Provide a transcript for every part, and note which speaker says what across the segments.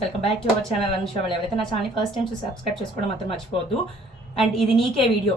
Speaker 1: Friends welcome back to our channel Anusha వాళ్ళు. ఎవరైతే నా ఛానల్ ఫస్ట్ టైం చూసి సబ్స్క్రైబ్ చేసుకోవడం మాత్రం మర్చిపోవద్దు. అండ్ ఇది నీకే వీడియో.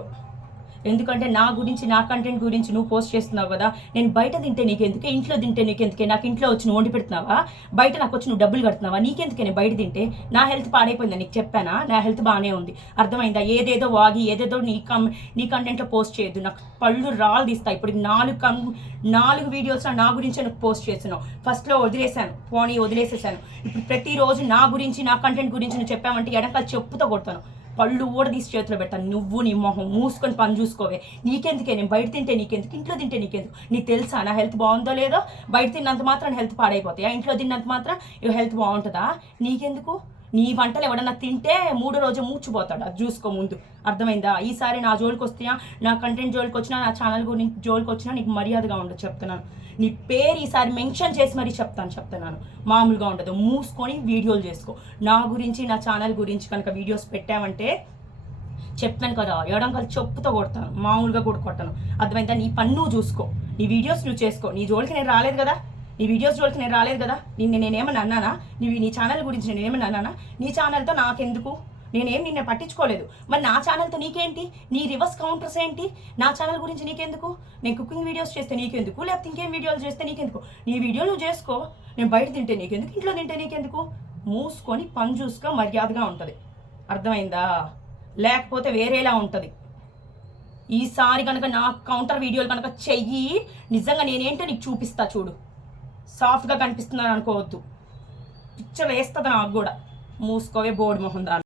Speaker 1: ఎందుకంటే నా గురించి నా కంటెంట్ గురించి నువ్వు పోస్ట్ చేస్తున్నావు కదా నేను బయట తింటే నీకెందుకే ఇంట్లో తింటే నీకెందుకే నాకు ఇంట్లో వచ్చి నువ్వు వండి పెడుతున్నావా? బయట నాకు వచ్చి నువ్వు డబ్బులు కడుతున్నావా? నీకెందుకే నేను బయట తింటే? నా హెల్త్ పాడైపోయిందా? నీకు చెప్పానా? నా హెల్త్ బాగానే ఉంది. అర్థమైందా? ఏదేదో వాగి ఏదేదో నీ కం నీ కంటెంట్లో పోస్ట్ చేయొద్దు. నాకు పళ్ళు రాళ్ళు తీస్తాయి ఇప్పుడు నాలుగు కం నాలుగు వీడియోస్ నా గురించి నువ్వు పోస్ట్ చేస్తున్నావు. ఫస్ట్లో వదిలేశాను. పోనీ వదిలేసేసాను. ఇప్పుడు ప్రతిరోజు నా గురించి నా కంటెంట్ గురించి నువ్వు చెప్పామంటే ఎడకాల చెప్పుతో కొడతాను. పళ్ళు కూడా తీసి చేతిలో పెట్టాను. నువ్వు నీ మొహం మూసుకొని పని చూసుకోవే. నీకెందుకే? నేను బయట తింటే నీకెందుకు? ఇంట్లో తింటే నీకెందుకు? నీకు తెలుసా నా హెల్త్ బాగుందో లేదో? బయట తిన్నంత మాత్రం హెల్త్ పాడైపోతాయా? ఇంట్లో తిన్నంత మాత్రం హెల్త్ బాగుంటుందా? నీకెందుకు? నీ వంటలు ఎవడన్నా తింటే మూడో రోజు మూర్చిపోతాడు. అది చూసుకో ముందు. అర్థమైందా? ఈసారి నా జోలికి వస్తున్నా నా కంటెంట్ జోలికి వచ్చినా నా ఛానల్ గురించి జోలికి వచ్చినా నీకు మర్యాదగా ఉండదు చెప్తున్నాను. నీ పేరు ఈసారి మెన్షన్ చేసి మరీ చెప్తాను చెప్తున్నాను. మామూలుగా ఉండదు. మూసుకొని వీడియోలు చేసుకో. నా గురించి నా ఛానల్ గురించి కనుక వీడియోస్ పెట్టామంటే చెప్తాను కదా ఎవడం కలిసి చెప్పుతో కొడతాను. మామూలుగా కూడా కొట్టను. అర్థమైందా? నీ పన్ను చూసుకో. నీ వీడియోస్ నువ్వు చేసుకో. నీ జోలికి నేను రాలేదు కదా? నీ వీడియోస్ జోలికి నేను రాలేదు కదా? నిన్ను నేనేమని అన్నానా? నీ నీ ఛానల్ గురించి నేను ఏమన్నా అన్నానా? నీ ఛానల్తో నాకెందుకు? నేనేం నిన్న పట్టించుకోలేదు. మరి నా ఛానల్తో నీకేంటి? నీ రివర్స్ కౌంటర్స్ ఏంటి? నా ఛానల్ గురించి నీకెందుకు? నేను కుకింగ్ వీడియోస్ చేస్తే నీకెందుకు? లేకపోతే ఇంకేం వీడియోలు చేస్తే నీకెందుకు? నీ వీడియో నువ్వు చేసుకో. నేను బయట తింటే నీకెందుకు? ఇంట్లో తింటే నీకెందుకు? మూసుకొని పని చూసుకో మర్యాదగా ఉంటుంది. అర్థమైందా? లేకపోతే వేరేలా ఉంటుంది. ఈసారి కనుక నా కౌంటర్ వీడియోలు కనుక చెయ్యి నిజంగా నేనేంటో నీకు చూపిస్తా చూడు. సాఫ్ట్గా కనిపిస్తున్నాను అనుకోవద్దు. పిక్చర్ వేస్తుంది నాకు కూడా. మూసుకోవే బోర్డు మొహం దాన్ని.